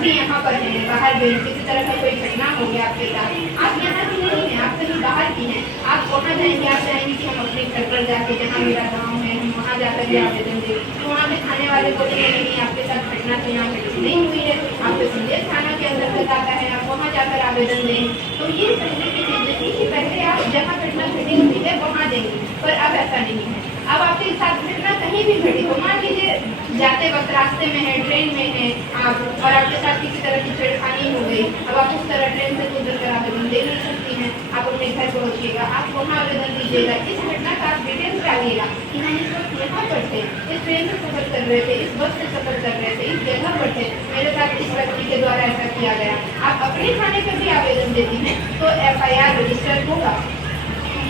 अभी यहाँ पर हैं, बाहर गए, किसी तरह का कोई घटना हो गया आपके साथ, आप यहाँ की नहीं हैं, आप कहीं बाहर की हैं, आप वहाँ जाएंगे, आप चाहेंगे कि हम अपने घर पर जाके, जहाँ मेरा गाँव है, हम वहाँ जाकर भी आवेदन दें, तो वहाँ पे थाने वाले बोलेंगे नहीं, आपके साथ घटना तो यहाँ घटित नहीं हुई है, आपको संदेश थाना के अंतर्गत आता है, आप वहाँ जाकर आवेदन दें। तो ये पहले की चीजें थी कि पहले आप जहाँ घटना घटी हुई है वहाँ देंगे, पर अब ऐसा नहीं है। अब आपके साथ घटना कहीं भी घटी हो, मान लीजिए जाते वक्त रास्ते में है, ट्रेन में है आप, और आपके साथ किसी तरह की छेड़खानी हो गई, अब आप उस तरह ट्रेन से गुजर कर आवेदन दे नहीं सकती हैं, आप अपने घर पहुँचिएगा, आप वहाँ आवेदन दीजिएगा, इस घटना का आप डिटेल्स डालिएगा कि हम इस वक्त यहाँ पर थे, इस ट्रेन से सफर कर रहे थे, इस बस से सफर कर रहे थे, इस जगह पर थे, मेरे साथ इस व्यक्ति के द्वारा ऐसा किया गया। आप अपने थाने पर भी आवेदन देती हैं तो FIR रजिस्टर होगा,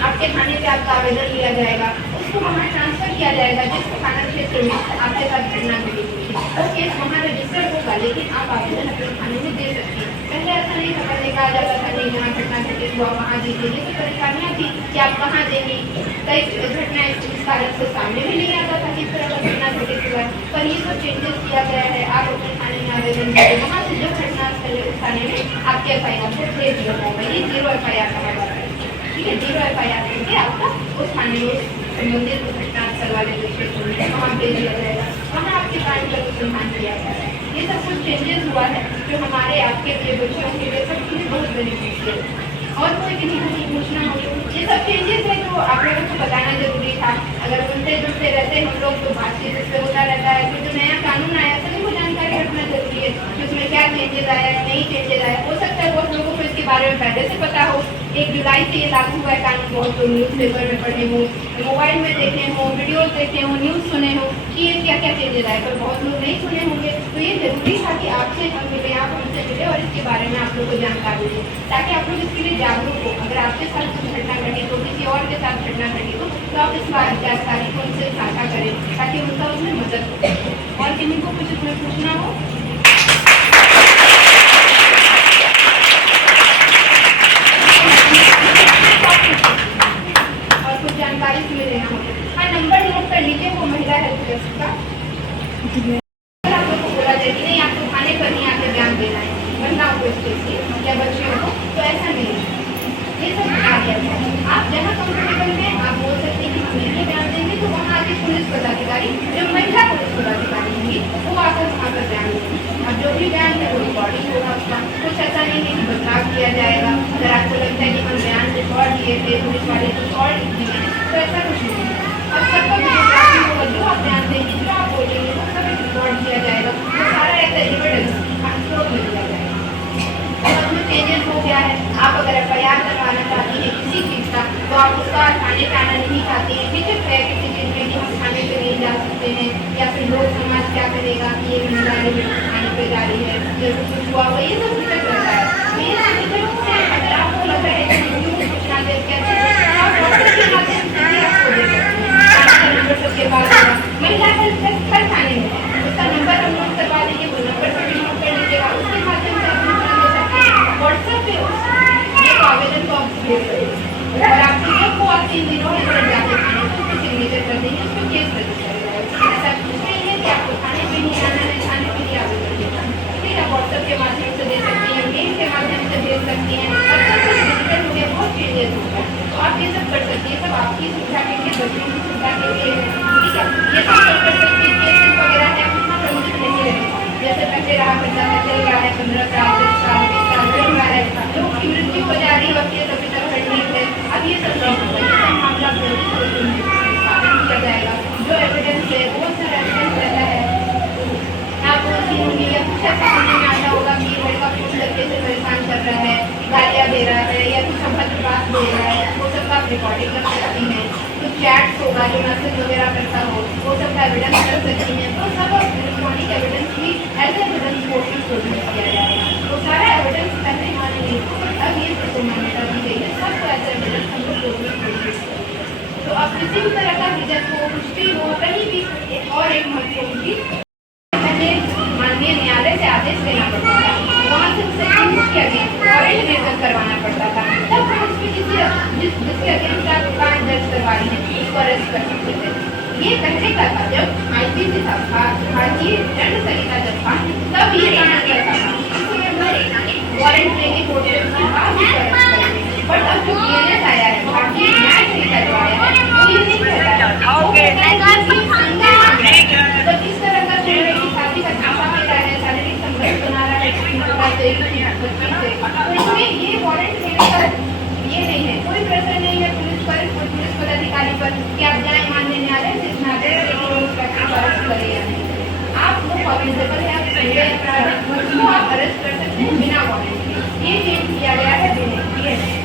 आपके थाने पे आपका आवेदन लिया जाएगा, उसको वहाँ ट्रांसफर किया जाएगा जिस थाना क्षेत्र में आपके साथ घटना घटी हुई थी, वो केस वहाँ रजिस्टर होगा, लेकिन आप आवेदन अपने थाने में दे सकती हैं। पहले ऐसा नहीं था, पहले कहा जाता था नहीं यहाँ घटना घटित हुआ वहाँ दीजिए, ये तो परेशानियाँ थी कि आप कहाँ देंगी, कई घटना इस कारण से सामने भी नहीं आता था किस तरह का घटना घटित हुआ, पर ये सब चेंजेस किया गया है। आप अपने थाने में आवेदन दीजिए, वहाँ से जो घटना स्थल है उस थाने में आपके FIR को भेज दिया जाएगा, ये 0 FIR कहा जाता है, ठीक है। 0 FIR करके आपका उस थाने में संबंधित घटना स्थल वाले जो क्षेत्र में वहाँ भेज दिया जाएगा, वहाँ आपके कांड का अनुसंधान किया जाएगा। ये सब कुछ चेंजेस हुआ है जो हमारे आपके लिए बच्चों के लिए सबके लिए बहुत बेनिफिशियल है। और कोई किसी को कुछ पूछना हो, ये सब चेंजेस है जो आप लोगों को बताना जरूरी था। अगर सुनते जुड़ते रहते हम लोग तो बातचीत इससे होता रहता है, फिर जो नया कानून आया सभी को जानकारी रखना जरूरी है कि उसमें क्या चेंजेस आया, नहीं चेंजेस आया। हो सकता है बहुत लोगों को इसके बारे में पहले से पता हो, 1 जुलाई से ये लागू हुआ है कानून, बहुत लोग न्यूज़ पेपर में पढ़े हो, मोबाइल में देखे हो, वीडियो देखे हो, न्यूज़ सुने हो कि ये क्या क्या चेंजेस आए, पर बहुत लोग नहीं सुने होंगे। तो ये जरूरी था कि आपसे हम मिले, आप हमसे मिले और इसके बारे में आप लोग को जानकारी दें, ताकि आप लोग इसके लिए जागरूक हो। अगर आपके साथ कुछ घटना घटी तो किसी और के साथ घटना घटी तो आप इस बात जानकारी को उनसे साझा करें ताकि उनका उसमें मदद हो। और किसी को कुछ इसमें पूछना हो और कुछ जानकारी इसमें लेना हो, हाँ नंबर नोट कर लीजिए, वो महिला हेल्प डेस्क का। आप लोग को बोला जाए कि नहीं आपको थाने पर नहीं आकर ज्ञान देना है महिलाओं को स्पेशली या बच्चियों को, तो ऐसा नहीं है, ये सब आ गया है। आप जहाँ कंफर्टेबल हैं आप बोल सकते हैं कि हम नहीं ज्ञान देंगे, तो वहाँ आके पुलिस पदाधिकारी जो महिला पुलिस पदाधिकारी होंगी वो आकर वहाँ पर ज्ञान देंगे। अब जो भी ज्ञान है वो रिकॉर्डिंग होगा उसका, कुछ ऐसा नहीं है कि बदलाव किया जाएगा। अगर आपको लगता है कि हम ज्ञान रिकॉर्ड दिए थे पुलिस वाले कुछ और लिख दिए तो ऐसा कुछ नहीं है। अब सबका वीडियोग्राफी होगा, जो आप ध्यान देंगे, जो आप बोलेंगे वो सब रिकॉर्ड किया जाएगा, तो सारा ऐसा एविडेंस आपको मिल जाएगा। उसमें चेंजेस हो गया है, आप अगर FIR करवाना चाहती हैं किसी चीज़ का तो आप उसका थाने पे आना नहीं चाहती हैं, झिझक है किसी चीज़ में कि हम थाने पे नहीं जा सकते हैं, या फिर लोग समाज क्या करेगा कि ये महिला थाने पे जा रही है या कुछ हुआ हुआ, ये सब झिझक रहता है। तो ये सब झिझक से अगर आपको लग रहा है कि पूछना दे कैसे आप डॉक्टर के माध्यम से भी आपको दे सकते हैं, नंबर सबके पास होगा, महिला हेल्प डेस्क हर थाने में उसका नंबर हम नोट करवा देंगे, वो नंबर पर भी नोट कर लीजिएगा, उसके माध्यम से आप WhatsApp पे ये आवेदन को आप भेज सकते हैं और आपको जब वो 3 दिनों में तुरंत जाके थाने तो उसको सिग्नेचर कर देंगे, उसको केस रजिस्टर करेगा। ऐसा कुछ नहीं है कि आपको थाने पे नहीं आना है, थाने पे ही आवेदन देना है। फिर आप WhatsApp के माध्यम से दे सकती हैं, मेल के माध्यम से भेज सकती हैं, अब सब कुछ डिजिटल हो गया, बहुत चेंजेस हो गया, तो आप ये सब कर सकती हैं। सब आपकी सुविधा के लिए, बच्चों की सुविधा के लिए है, ठीक है। ये सब कर सकती है, केसेस वगैरह है, आप इतना संबंधित नहीं रहेगा जैसे पहले रहा करता था, चल रहा है 15 साल 10 साल 20 साल चल रहा है, लोग की मृत्यु हो जा रही है, तभी तक खड़ी है। अब ये सब नहीं होगा, ये सब मामला निष्पादन किया जाएगा। जो एविडेंस है बहुत सारा एविडेंस रहता है, आप बोलती होंगी या कुछ ऐसा समझ में आता होगा कि ये लड़का कुछ लड़के से परेशान कर रहा है, गालियाँ दे रहा है या कुछ अभद्र बात बोल रहा है, वो सब आप रिकॉर्डिंग कर सकती हैं। कुछ चैट्स होगा जो मैसेज वगैरह करता हो, वो सब का एविडेंस कर सकती हैं। तो सब इलेक्ट्रॉनिक एविडेंस भी एज एविडेंस पोर्टल प्रोड्यूस किया जाएगा, तो सारा एविडेंस पहले माने नहीं, अब ये सबको मान्यता दी गई है, सबको एज एविडेंस हम लोग प्रोड्यूस करेंगे। तो अब किसी भी तरह का हिजक हो, कुछ भी हो, कहीं भी और एक महत्वपूर्ण चीज पहले माननीय न्यायालय से आदेश लेना पड़ता था, वहाँ से उसे किया गया वारंट निर्गत करवाना पड़ता था, तब हम उसमें जिसके अगेंस्ट आप कांड दर्ज करवा रही हैं उसको अरेस्ट कर सकते थे। ये पहले का था, जब IPC था, भारतीय दंड संहिता जब था तब ये कांड करता था। वारंट लेंगे कोर्ट से, उसके बाद उसको अरेस्ट करेंगे। बट अब जो बीएनएस आया है, भारतीय न्याय संहिता जो आया है, वो ये नहीं कहता है, वो कहता है कि ये सिंगल मामला है। मतलब इस तरह का जो है कि शादी का झांसा दे रहा है, शारीरिक संबंध बना रहा है किसी प्रकार से किसी बच्ची से, तो इसमें ये वारंट लेने का ये नहीं है, कोई प्रेशर नहीं है पुलिस पर, कोई पुलिस पदाधिकारी पर कि आप जाए मानने न्यायालय से इतना दे लेकिन उस व्यक्ति को अरेस्ट करे या नहीं। आप वो कॉग्निजेबल है, आप संज्ञेय अपराध है, उसको आप अरेस्ट कर सकते हैं बिना वारंट के। ये चेंज किया गया है बीएनएस।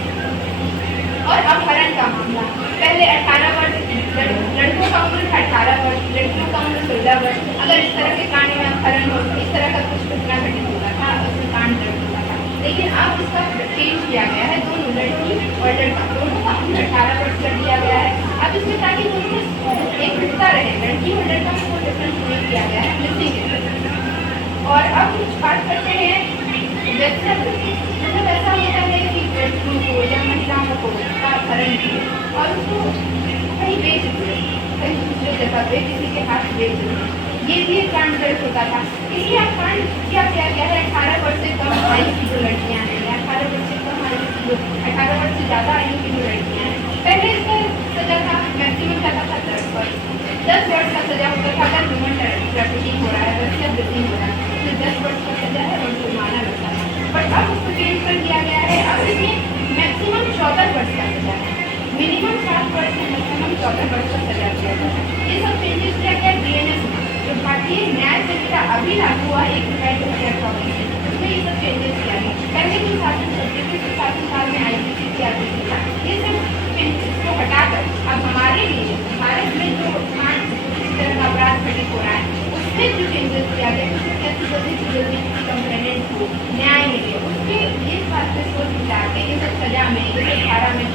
और अपहरण का मामला, पहले 18 वर्ष लड़कों का उम्र था, 18 वर्ष लड़कियों का उम्र 16 वर्ष। अगर इस तरह के कांड में अपहरण हो, इस तरह का कुछ घटना घटित होता था, उसमें कांड दर्ज होता था। लेकिन अब इसका चेंज किया गया है, दोनों लड़की और लड़का दोनों का उम्र 18 वर्ष कर दिया गया है। अब इसमें ताकि दोनों एक रिश्ता रहे, लड़की और लड़का में कोई डिफरेंस नहीं किया गया है, मिसिंग। और अब कुछ बात करते हैं व्यक्तिगत, मतलब ऐसा होता है कि व्यक्तियों को या महिलाओं को उसका अपहरण किए और उसको कहीं बेच दिए, कहीं दूसरे जगह पे किसी के हाथ बेच दिए, ये भी एक कांड दर्ज होता था। इसलिए अब कांड क्या किया गया है, 18 वर्ष से कम आयु की जो लड़कियां हैं, या 18 वर्ष से कम आयु की जो 18 वर्ष से ज़्यादा आयु की जो लड़कियां हैं, पहले इसका सजा था मैक्सिमम जाता था 10 वर्ष, 10 वर्ष का सजा होता था अगर ह्यूमन ट्रैफिकिंग हो रहा है, बच्चा ब्रीथिंग हो रहा है, तो 10 वर्ष का सजा है और जुर्माना लगता है। बट अब उसको चेंज कर दिया गया है, अब इसमें मैक्सिमम 14 वर्ष का सजा है, मिनिमम 7 वर्ष से मैक्सिमम 14 वर्ष का सजा किया गया है। ये सब चेंजेस किया गया बीएनएस में, जो भारतीय न्याय संहिता अभी लागू हुआ 1 जुलाई 2024 से, उसमें ये सब चेंजेस किया गया। पहले जो शासन करते थे, तो शासन काल में आईपीसी किया था, ये सब चेंजेस को हटाकर अब हमारे लिए भारत में जो इस तरह का अपराध घटित हो रहा है, उसमें जो चेंजेस किया गया, उसमें कैसे जल्दी से जल्दी किसी कंप्लेनेंट को न्याय मिले, उसके इस बात पे सोच विचार के ये सब सजा में, ये सब धारा में